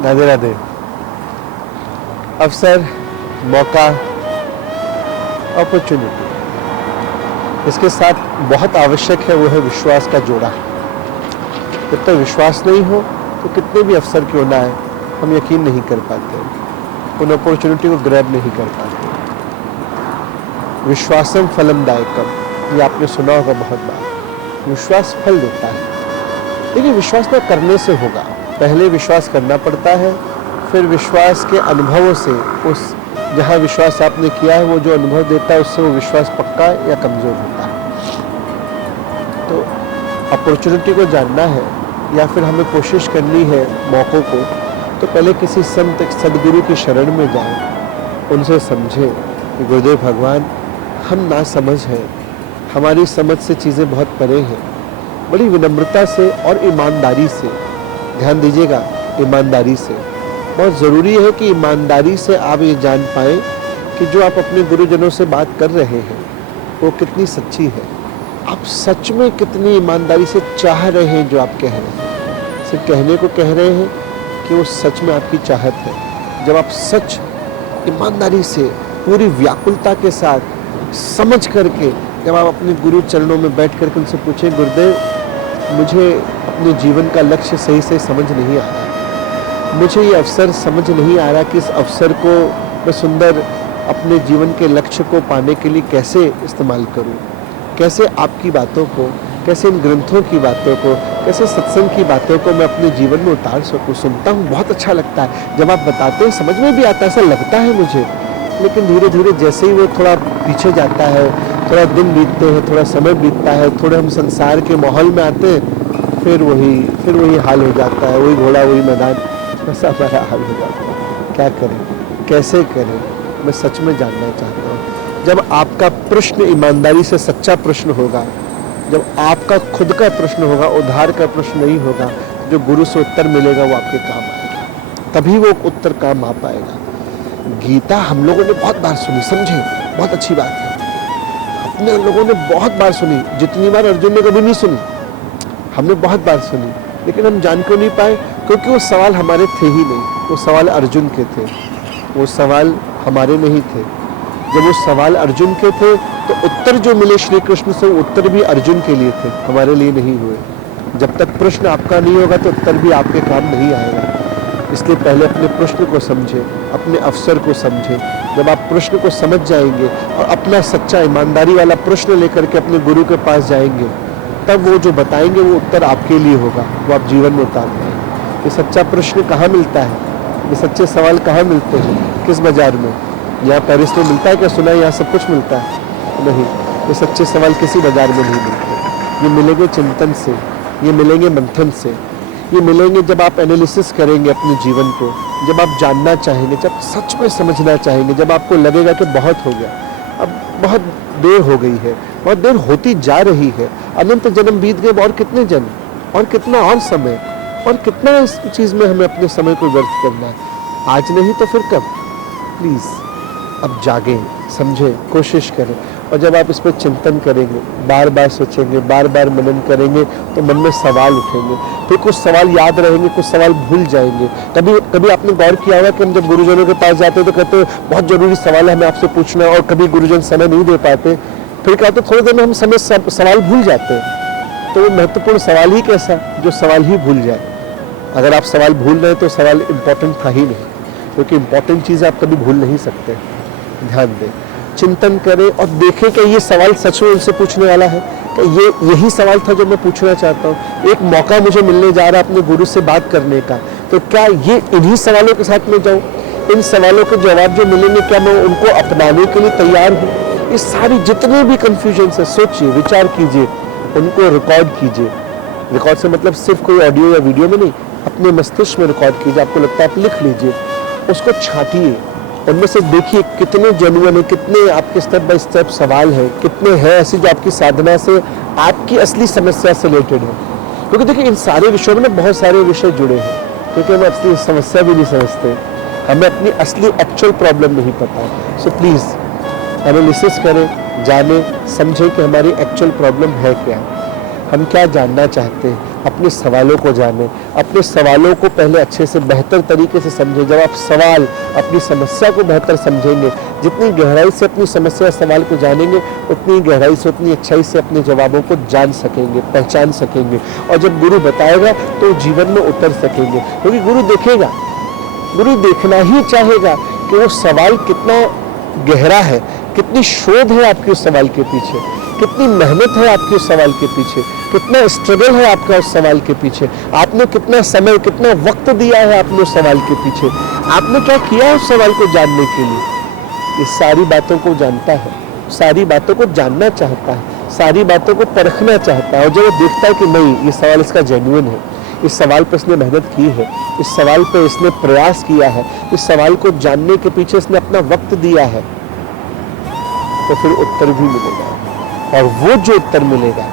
राधे राधे। अवसर, मौका, अपॉर्चुनिटी, इसके साथ बहुत आवश्यक है वो है विश्वास का जोड़ा। जब तक विश्वास नहीं हो तो कितने भी अवसर क्यों ना आए हम यकीन नहीं कर पाते, उन अपॉर्चुनिटी को ग्रैब नहीं कर पाते। विश्वासम फलम दायकम, ये आपने सुना होगा बहुत बार। विश्वास फल देता है, लेकिन विश्वास न करने से होगा। पहले विश्वास करना पड़ता है, फिर विश्वास के अनुभवों से उस जहाँ विश्वास आपने किया है वो जो अनुभव देता है उससे वो विश्वास पक्का या कमज़ोर होता है। तो अपॉर्चुनिटी को जानना है या फिर हमें कोशिश करनी है मौक़ों को, तो पहले किसी संत सदगुरु की शरण में जाएं, उनसे समझें कि गुरुदेव भगवान हम ना समझ हैं, हमारी समझ से चीज़ें बहुत परे हैं। बड़ी विनम्रता से और ईमानदारी से, ध्यान दीजिएगा, ईमानदारी से। बहुत ज़रूरी है कि ईमानदारी से आप ये जान पाएँ कि जो आप अपने गुरुजनों से बात कर रहे हैं वो कितनी सच्ची है। आप सच में कितनी ईमानदारी से चाह रहे हैं जो आप कह रहे हैं। सिर्फ कहने को कह रहे हैं कि वो सच में आपकी चाहत है। जब आप सच ईमानदारी से पूरी व्याकुलता के साथ समझ करके जब आप अपने गुरु चरणों में बैठ करके उनसे पूछें, गुरुदेव मुझे अपने जीवन का लक्ष्य सही से समझ नहीं आ रहा, मुझे ये अवसर समझ नहीं आ रहा कि इस अवसर को मैं सुंदर अपने जीवन के लक्ष्य को पाने के लिए कैसे इस्तेमाल करूं, कैसे आपकी बातों को, कैसे इन ग्रंथों की बातों को, कैसे सत्संग की बातों को मैं अपने जीवन में उतार सकूं। सुनता हूँ, बहुत अच्छा लगता है, जब आप बताते हैं समझ में भी आता है, ऐसा लगता है मुझे, लेकिन धीरे धीरे जैसे ही वो थोड़ा पीछे जाता है, थोड़ा दिन बीतते हैं, थोड़ा समय बीतता है, थोड़े हम संसार के माहौल में आते हैं, फिर वही हाल हो जाता है, वही घोड़ा वही मैदान, ऐसा हमारा हाल हो जाता है। क्या करें, कैसे करें, मैं सच में जानना चाहता हूँ। जब आपका प्रश्न ईमानदारी से सच्चा प्रश्न होगा, जब आपका खुद का प्रश्न होगा, उधार का प्रश्न नहीं होगा, जो गुरु से उत्तर मिलेगा वो आपके काम आएगा, तभी वो उत्तर काम आ पाएगा। गीता हम लोगों ने बहुत बार सुनी, समझे, बहुत अच्छी बात है, अपने लोगों ने बहुत बार सुनी, जितनी बार अर्जुन ने कभी नहीं सुनी, हमने बहुत बार सुनी, लेकिन हम जान क्यों नहीं पाए? क्योंकि वो सवाल हमारे थे ही नहीं, वो सवाल अर्जुन के थे, वो सवाल हमारे नहीं थे। जब वो सवाल अर्जुन के थे तो उत्तर जो मिले श्री कृष्ण से, वो उत्तर भी अर्जुन के लिए थे, हमारे लिए नहीं हुए। जब तक प्रश्न आपका नहीं होगा तो उत्तर भी आपके काम नहीं आएगा। इसलिए पहले अपने प्रश्न को समझें, अपने अवसर को समझें। जब आप प्रश्न को समझ जाएंगे और अपना सच्चा ईमानदारी वाला प्रश्न लेकर के अपने गुरु के पास जाएंगे, तब वो जो बताएंगे वो उत्तर आपके लिए होगा, वो आप जीवन में उतार पाएंगे। ये सच्चा प्रश्न कहाँ मिलता है, ये सच्चे सवाल कहाँ मिलते हैं, किस बाजार में? यहाँ पेरिस में मिलता है क्या? सुना है यहाँ सब कुछ मिलता है? नहीं, ये सच्चे सवाल किसी बाजार में नहीं मिलते। ये मिलेंगे चिंतन से, ये मिलेंगे मंथन से, ये मिलेंगे जब आप एनालिसिस करेंगे अपने जीवन को, जब आप जानना चाहेंगे, जब सच में समझना चाहेंगे, जब आपको लगेगा कि बहुत हो गया, अब बहुत देर हो गई है, बहुत देर होती जा रही है, अनंत जन्म बीत गए, और कितने जन्म और कितना और समय और कितना इस चीज़ में हमें अपने समय को व्यर्थ करना है। आज नहीं तो फिर कब? प्लीज़ अब जागें, समझें, कोशिश करें। और जब आप इस पर चिंतन करेंगे, बार बार सोचेंगे, बार बार मनन करेंगे, तो मन में सवाल उठेंगे, फिर कुछ सवाल याद रहेंगे, कुछ सवाल भूल जाएंगे। कभी आपने गौर किया होगा कि हम जब गुरुजनों के पास जाते हैं तो कहते हैं बहुत ज़रूरी सवाल है हमें आपसे पूछना है, और कभी गुरुजन समय नहीं दे पाते, फिर कहते थोड़ी देर में हम सवाल भूल जाते हैं। तो वो महत्वपूर्ण सवाल ही कैसा जो सवाल ही भूल जाए। अगर आप सवाल भूल रहे हैं तो सवाल इम्पोर्टेंट था ही नहीं, क्योंकि इम्पोर्टेंट चीज़ आप कभी भूल नहीं सकते। ध्यान दें, चिंतन करें और देखें कि ये सवाल सच में उनसे पूछने वाला है, कि यही सवाल था जो मैं पूछना चाहता हूँ। एक मौका मुझे मिलने जा रहा है अपने गुरु से बात करने का, तो क्या ये इन्हीं सवालों के साथ में जाऊँ? इन सवालों के जवाब जो मिलेंगे क्या मैं उनको अपनाने के लिए तैयार हूँ? ये सारी जितने भी कंफ्यूजन है सोचिए, विचार कीजिए, उनको रिकॉर्ड कीजिए। रिकॉर्ड से मतलब सिर्फ कोई ऑडियो या वीडियो में नहीं, अपने मस्तिष्क में रिकॉर्ड कीजिए। आपको लगता है आप लिख लीजिए, उसको छांटिए, उनमें से देखिए कितने जेन्युइन है, कितने आपके स्टेप बाय स्टेप सवाल हैं, कितने हैं ऐसी जो आपकी साधना से, आपकी असली समस्या से रिलेटेड है। क्योंकि देखिए इन सारे विषयों में ना बहुत सारे विषय जुड़े हैं, क्योंकि हम असली समस्या भी नहीं समझते, हमें अपनी असली एक्चुअल प्रॉब्लम नहीं पता है। सो प्लीज़ एनालिसिस करें, जानें, समझें कि हमारी एक्चुअल प्रॉब्लम है क्या, हम क्या जानना चाहते हैं, अपने सवालों को जानें, अपने सवालों को पहले अच्छे से बेहतर तरीके से समझें। जब आप सवाल, अपनी समस्या को बेहतर समझेंगे, जितनी गहराई से अपनी समस्या सवाल को जानेंगे, उतनी गहराई से, उतनी अच्छाई से अपने जवाबों को जान सकेंगे, पहचान सकेंगे। और जब गुरु बताएगा तो जीवन में उतर सकेंगे, क्योंकि गुरु देखेगा, गुरु देखना ही चाहेगा कि वो सवाल कितना गहरा है, कितनी शोध है आपके उस सवाल के पीछे, कितनी मेहनत है आपके उस सवाल के पीछे, कितना स्ट्रगल है आपका उस सवाल के पीछे, आपने कितना समय, कितना वक्त दिया है आपने उस सवाल के पीछे, आपने क्या किया उस सवाल को जानने के लिए। ये सारी बातों को जानता है, सारी बातों को जानना चाहता है, सारी बातों को परखना चाहता है। और जब वो देखता है कि नहीं, ये सवाल इसका जेन्युइन है, इस सवाल पर इसने मेहनत की है, इस सवाल पर इसने प्रयास किया है, इस सवाल को जानने के पीछे इसने अपना वक्त दिया है, तो फिर उत्तर भी मिलेगा। और वो जो उत्तर मिलेगा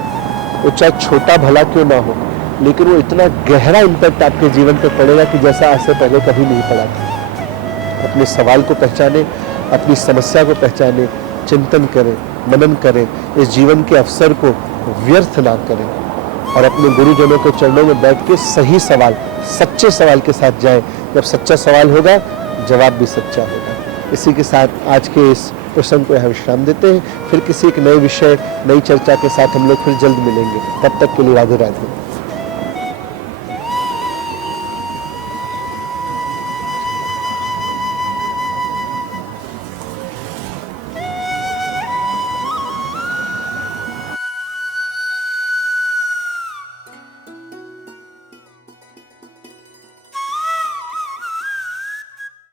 वो चाहे छोटा भला क्यों ना हो, लेकिन वो इतना गहरा इम्पैक्ट आपके जीवन पर पड़ेगा कि जैसा आज से पहले कभी नहीं पड़ा था। अपने सवाल को पहचाने, अपनी समस्या को पहचाने, चिंतन करें, मनन करें, इस जीवन के अवसर को व्यर्थ ना करें और अपने गुरुजनों के चरणों में बैठ के सही सवाल, सच्चे सवाल के साथ जाएं। जब सच्चा सवाल होगा, जवाब भी सच्चा होगा। इसी के साथ आज के इस प्रसंग को यहाँ विश्राम देते हैं। फिर किसी एक नए विषय, नई चर्चा के साथ हम लोग फिर जल्द मिलेंगे। तब तक के लिए राधे राधे।